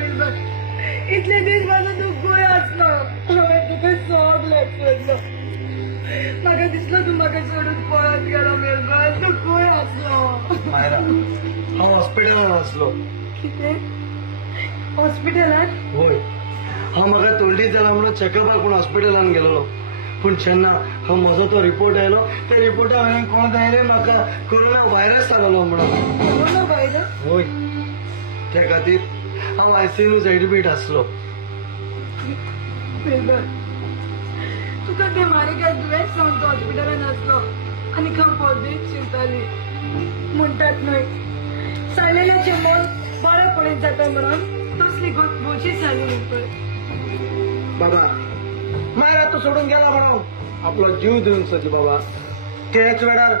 निर्बल इतले दीस माझं तू गोंय आसलो हांवें तुका सगळें सोडलो म्हाका दिसलो तू म्हाका सोडून पळत गेलो निर्बल तू गोंय आसलो मायरा हांव हॉस्पिटलान आसलो कितें हॉस्पिटलान होय हांव म्हाका तोंडी जाला म्हणून चॅकअपाक पूण हॉस्पिटलान गेलोलो पूण जेन्ना हांव म्हजो तो रिपोर्ट आयलो त्या रिपोर्टा वयल्यान कोण दायले म्हाका कोरोना व्हायरस जालोलो म्हणून कोरोना व्हायरस होय त्या खातीर हांव आयसीयूत एडमीट आसलो निर्बल तुका ते मारिकाक दुयेंस जावन तो हॉस्पिटलान आसलो आनी खाव पॉझिटीव शिवताली म्हणटात न्हय सायलेल्याचें मन बरें पळयत जाता म्हणून तसली गोची जाली निर्बल बाबा मायरा तू सोडून गेला म्हणून आपलो जीव दिवन सोदी बाबा त्याच वेळार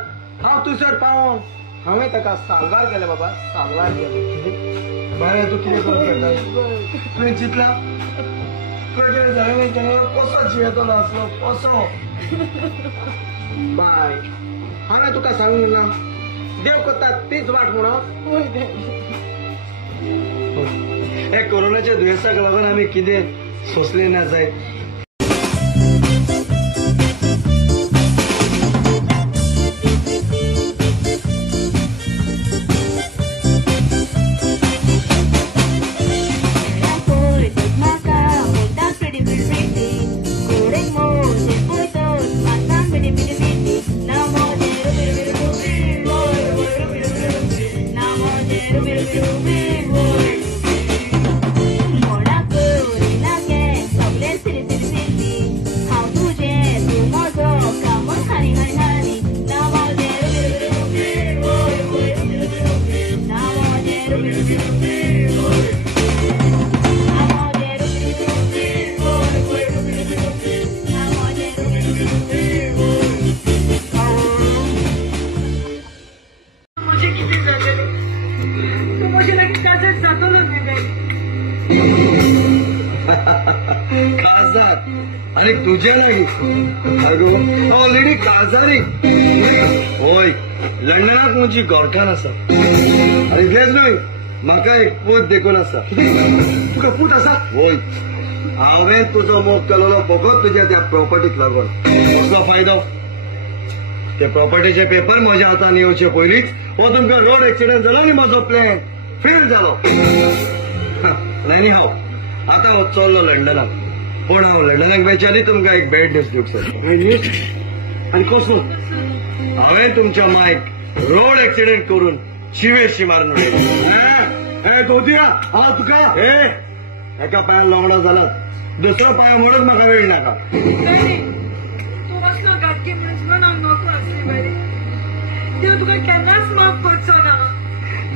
हांव तुसर पावोन हांवें ताका साल्वार केलें बाबा साल्वार केलें मायरा तू कितें करून करता तुवें चिंतला कडेन जालें तेन्ना कसो जियेतलो आसलो कसो बाय हांवें तुका सांगूंक ना देव कोत्ता तीच वाट म्हणून हे कोरोनाच्या दुयेंसाक लागून आमी कितें सोंसलें ना जाय काळजात आणि तुझ्या लागीं ऑलरेडी काळजारी होय लंडनात म्हजी गोठण आसा आनी इतलेंच न्हय म्हाका एक पूत देखून आसा तुका पूत आसा होय हांवें तुजो मोग केलेलो फकत तुज्या त्या प्रॉपर्टीक लागून कसलो फायदो ते प्रॉपर्टीचे पेपर म्हज्या हातान येवचे पयलींच हो तुमकां रोड एक्सिडेंट जालो आनी म्हजो प्लॅन फेल जालो एनी हांव आता हांव चल्लो लंडनाक पूण हांव लंडनाक वयचे आनी तुमकां एक बॅड न्यूज दिवंक सोदता न्यूज आनी कसलो हांवें तुमच्या मायक रोड एक्सिडेंट करून शिवेशी मारून उडयलो गोदिया हांव तुका एका पांयान लवणो जाला दुसरो पांय म्हणून म्हाका वेळ नाका तूं असलो घाटकी मनीस म्हणून हांव नोकरो आसली बरी देव तुका केन्नाच माफ करचो ना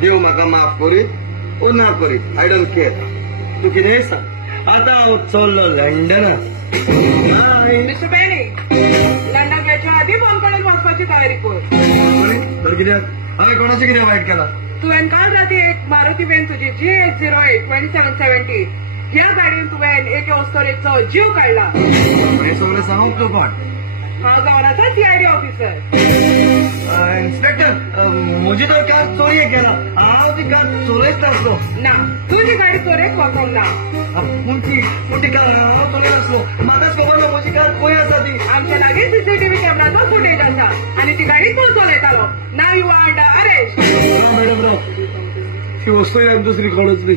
देव म्हाका माफ करीत ओ ना करीत आय डोंट केअर तू कितेंय सांग आता हांव चल्लो लंडनाक मिस्टर बेरी लंडन याच्या आधी फोन करून वचपाची तयारी कर तर कित्याक हांवें कोणाचें कितें वायट केलां तुवें काल राती एक मारुती वॅन तुजी GX08 2770 ह्या गाडयेन तुवें एक ऑस्करेचो जीव काडला हें सगळें सांगूंक तूं कोण हांव जावन आसा CID ऑफिसर इन्स्पेक्टर म्हजी तर कार चोरयेक गेला हांव ती कार चोरयत नासलो ना तुजी गाडी चोरेक वचोंक ना पूण ती कार हांव चोरयत नासलो म्हाकाच खबर ना म्हजी कार खंय आसा ती आमच्या लागीं CCTV कॅमेराचो फुटेज आसा आनी ती गाडी कोण चलयतालो नाव you are under arrest madam राव ती वस्तू आनी दुसरी कोणूच न्ही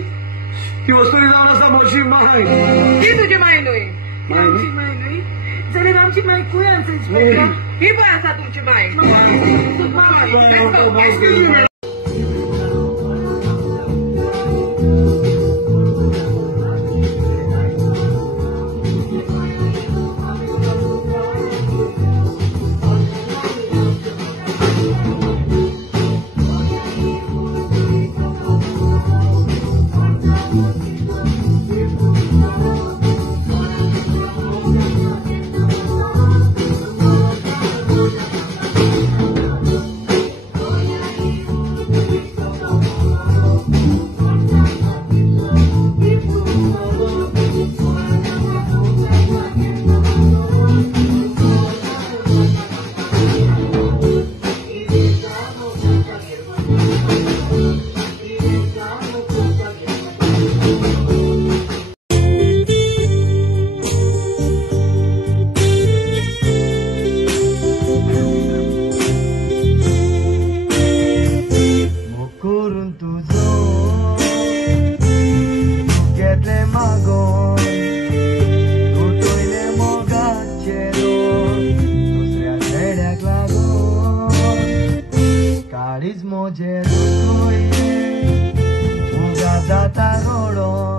ती वस्तू जावन आसा म्हजी माय ती तुजी माय न्हय माय न्हय जाल्यार आमची माय खंय आसा इन्स्पेक्टर ही पळय आसा तुमची माय करून तुजो घेतले मागोन उठयले मोगाचे दुसऱ्या चेड्याक लागून काळीज मोजे उगा जाता रोडो